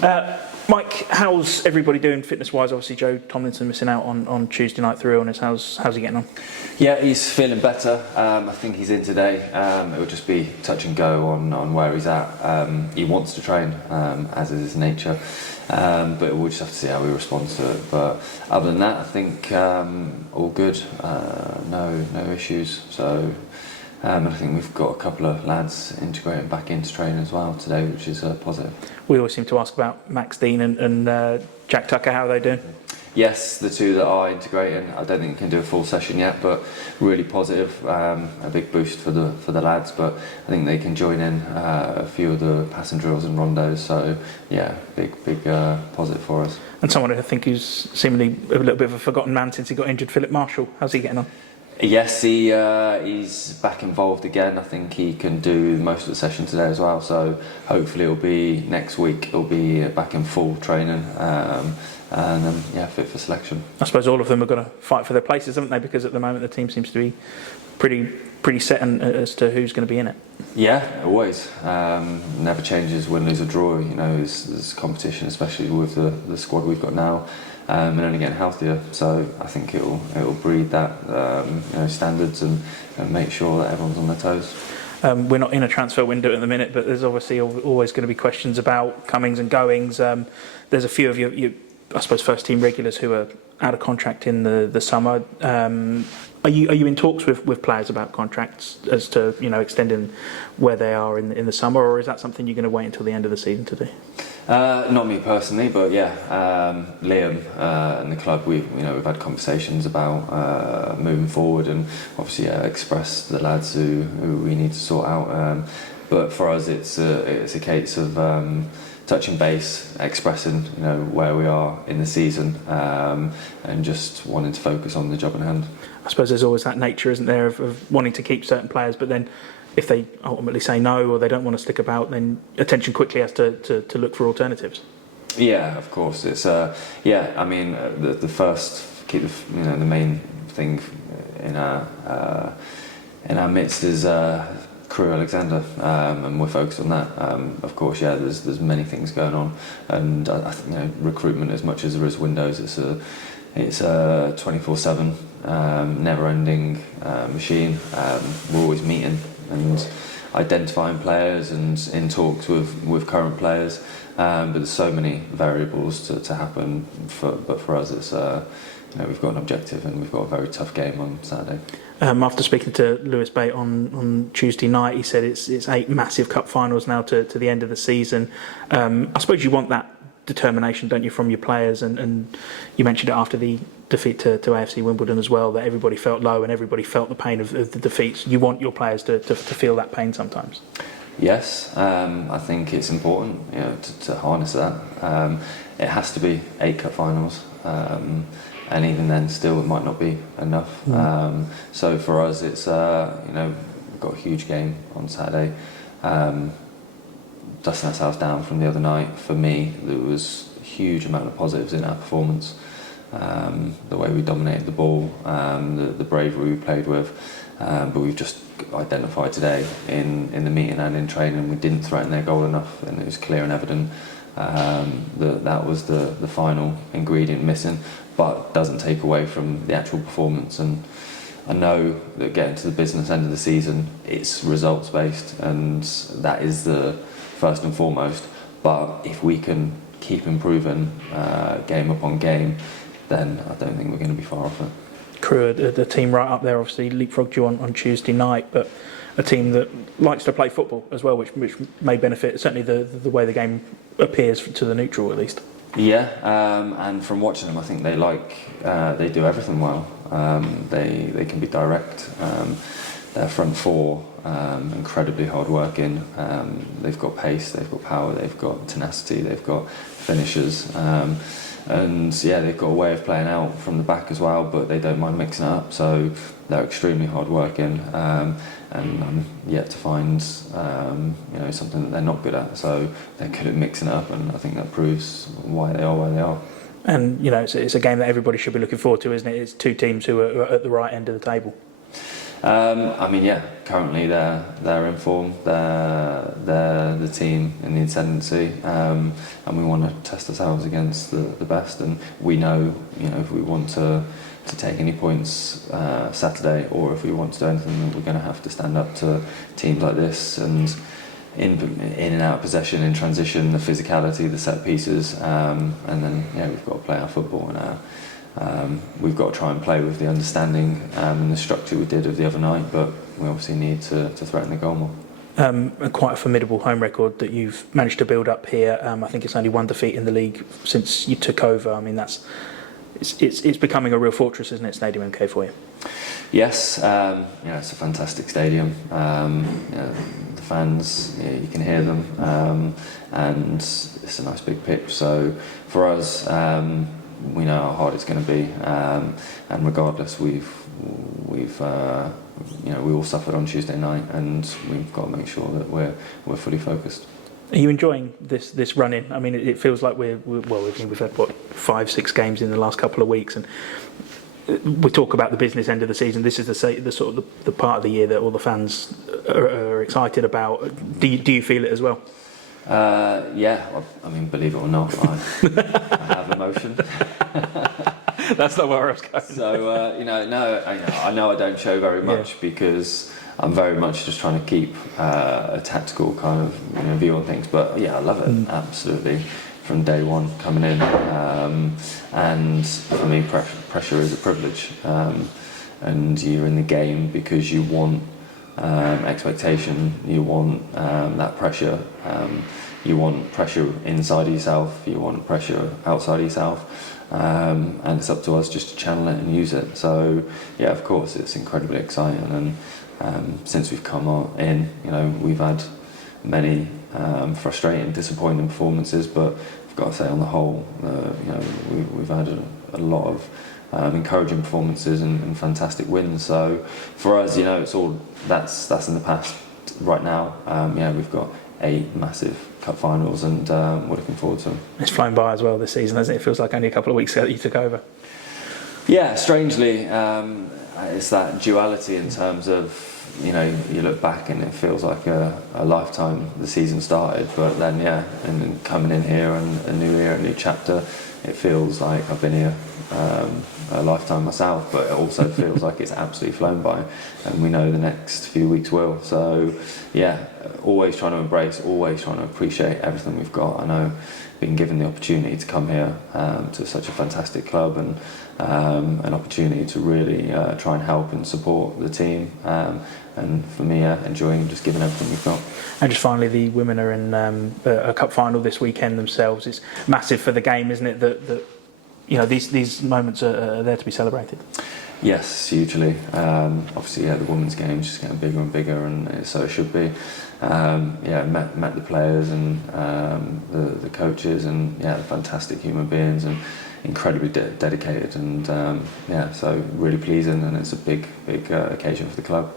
Mike, how's everybody doing fitness-wise? Obviously, Joe Tomlinson missing out on Tuesday night through illness. How's he getting on? Yeah, he's feeling better. I think he's in today. It will just be touch and go on where he's at. He wants to train, as is his nature, but we'll just have to see how he responds to it. But other than that, I think all good. No issues. So. I think we've got a couple of lads integrating back into training as well today, which is positive. We always seem to ask about Max Dean and Jack Tucker. How are they doing? Yes, the two that are integrating. I don't think we can do a full session yet, but really positive. A big boost for the lads, but I think they can join in a few of the passing drills and rondos. So yeah, big positive for us. And someone I think who's seemingly a little bit of a forgotten man since he got injured, Philip Marshall. How's he getting on? Yes, he's back involved again. I think he can do most of the session today as well. So hopefully it'll be next week. He'll be back in full training and fit for selection. I suppose all of them are going to fight for their places, haven't they? Because at the moment the team seems to be pretty set as to who's going to be in it. Yeah, always. Never changes win, lose or draw. You know, there's competition, especially with the squad we've got now. And only getting healthier, so I think it'll breed that standards and make sure that everyone's on their toes. We're not in a transfer window at the minute, but there's obviously always going to be questions about comings and goings. There's a few of your I suppose first team regulars who are out of contract in the summer. Are you in talks with players about contracts as to extending where they are in the summer, or is that something you're going to wait until the end of the season to do? Not me personally, but yeah, Liam and the club, we've had conversations about moving forward, and obviously expressed the lads who we need to sort out. But for us, it's a case of touching base, expressing where we are in the season, and just wanting to focus on the job in hand. I suppose there's always that nature, isn't there, of wanting to keep certain players, but then if they ultimately say no or they don't want to stick about, then attention quickly has to look for alternatives. Yeah, of course. It's I mean, the first the main thing in our midst is Crewe Alexandra, and we're focused on that. Of course, yeah. There's many things going on, and I think recruitment, as much as there is windows, it's a 24/7, never-ending machine. We're always meeting and identifying players and in talks with current players, but there's so many variables to happen. But for us, it's we've got an objective and we've got a very tough game on Saturday. After speaking to Lewis Bate on Tuesday night, he said it's 8 massive cup finals now to the end of the season. I suppose you want that determination, don't you, from your players, and you mentioned it after the defeat to AFC Wimbledon as well, that everybody felt low and everybody felt the pain of the defeats. You want your players to feel that pain sometimes. Yes, I think it's important to harness that. It has to be 8 cup finals, and even then still it might not be enough. So for us it's we've got a huge game on Saturday. Dusting ourselves down from the other night, for me there was a huge amount of positives in our performance. The way we dominated the ball, the bravery we played with, but we've just identified today in the meeting and in training we didn't threaten their goal enough, and it was clear and evident that was the final ingredient missing, but doesn't take away from the actual performance. And I know that getting to the business end of the season, it's results based, and that is the first and foremost. But if we can keep improving game upon game, then I don't think we're going to be far off it. Crewe, the team right up there, obviously leapfrogged you on Tuesday night, but a team that likes to play football as well, which may benefit certainly the way the game appears to the neutral at least. Yeah, and from watching them, I think they do everything well. They can be direct. Their front four, incredibly hard working. They've got pace, they've got power, they've got tenacity, they've got finishers. And yeah, they've got a way of playing out from the back as well, but they don't mind mixing it up. So they're extremely hard working, and I'm yet to find something that they're not good at. So they're good at mixing it up, and I think that proves why they are where they are. And it's a game that everybody should be looking forward to, isn't it? It's two teams who are at the right end of the table. I mean, yeah, currently they're in form. They're the team in the ascendancy, and we want to test ourselves against the best. And we know, if we want to take any points Saturday, or if we want to do anything, we're going to have to stand up to teams like this. And in and out of possession, in transition, the physicality, the set pieces, and then we've got to play our football and we've got to try and play with the understanding and the structure we did of the other night, but we obviously need to threaten the goal more. Quite a formidable home record that you've managed to build up here. I think it's only one defeat in the league since you took over. I mean, it's becoming a real fortress, isn't it, Stadium MK for you? Yes, it's a fantastic stadium. The fans, you can hear them, and it's a nice big pitch. So for us, we know how hard it's going to be, and regardless, we all suffered on Tuesday night, and we've got to make sure that we're fully focused. Are you enjoying this run in? I mean, it feels like we've had 5-6 games in the last couple of weeks, and we talk about the business end of the season. This is the sort of the part of the year that all the fans are excited about. Do you feel it as well? Yeah, I mean, believe it or not, I have emotion. That's not where I was going. So, I know I don't show very much because I'm very much just trying to keep a tactical kind of view on things. But yeah, I love it, absolutely, from day one coming in. And for me, pressure is a privilege. And you're in the game because you want expectation, you want that pressure. You want pressure inside yourself, you want pressure outside yourself, and it's up to us just to channel it and use it. So yeah, of course, it's incredibly exciting, and since we've come in, we've had many frustrating, disappointing performances, but I've got to say, on the whole, we've had a lot of encouraging performances and fantastic wins. So for us, it's all that's in the past. Right now, we've got 8 massive cup finals, and we're looking forward to them. It's flown by as well this season, hasn't it? It feels like only a couple of weeks ago that you took over. Yeah, strangely, it's that duality in terms of, you look back and it feels like a lifetime the season started, but then and coming in here and a new year, a new chapter, it feels like I've been here a lifetime myself, but it also feels like it's absolutely flown by, and we know the next few weeks will. So yeah, always trying to embrace, always trying to appreciate everything we've got. I know being given the opportunity to come here to such a fantastic club, and an opportunity to really try and help and support the team, and for me, enjoying just giving everything we've got. And just finally, the women are in a cup final this weekend themselves. It's massive for the game, isn't it, that these moments are there to be celebrated? Yes, hugely. Obviously, the women's game is just getting bigger and bigger, and so it should be. Met the players and the coaches, and fantastic human beings, and incredibly dedicated, and so really pleasing, and it's a big occasion for the club.